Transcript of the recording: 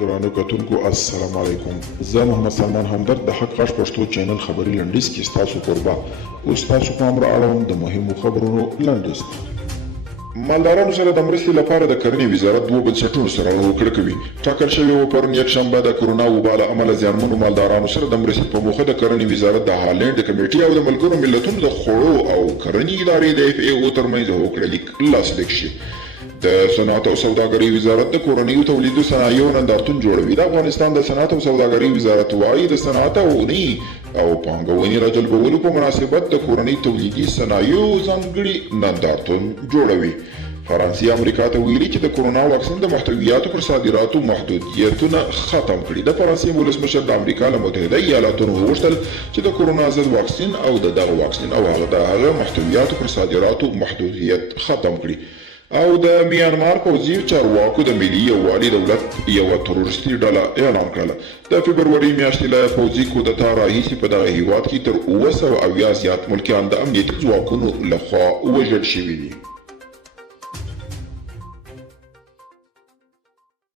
درانه کتونکو السلام علیکم. زه محمد سلمان همدرد د حق غږ پښتو چینل خبري لنډیز کې ستاسو کوربه اوس تاسو پام را اړوم د مهمو خبرونو لنډیز. مالدارانو سره د مرستې لپاره د کرنې وزارت دوه بنسټونو سره هوکړه کوي. ټاکل شوې وه پرون یکشنبه د کرونا وبا له امله زیانمنو مالدارانو سره د مرستې په موخه د کرنې وزارت د هالنډ کمیټې او د ملګرو ملتونو د خوړو او کرنې ادارې د FAO ترمنځ هوکړه لیک لاسلیک شي. د صنعت او سوداګرۍ وزارت د کورنیو تولیدو صنایعو نندارتون جوړوي. د افغانستان د صنعت او سوداګرۍ وزارت وايي د صنعت او پانګونې راجلبولو په مناسبت د کورنۍ تولیدي صنایعو ځانګړي نندارتون جوړوي. فرانسې امریکا ته ویلي چې د کرونا واکسین د محتویاتو پر صادراتو محدودیتونه ختم کړي. د فرانسې ولسمشر د امریکا له متحده ایالاتونو وغوښتل چې د کرونا ضد واکسین او د دغه واکسین او هغه د هغه محتویاتو پر صادراتو محدودیت ختم کړي. او د میانمار پوځي چارواکو د ملي یووالي دولت یوه تروریستي ډله اعلان کړله. د فبروري میاشتې له پوځي کودتا راهیسې په دغه هیواد کې تر 970 زیات ملکیان د امنیتي ځواکونو لخوا وژل شوي دي.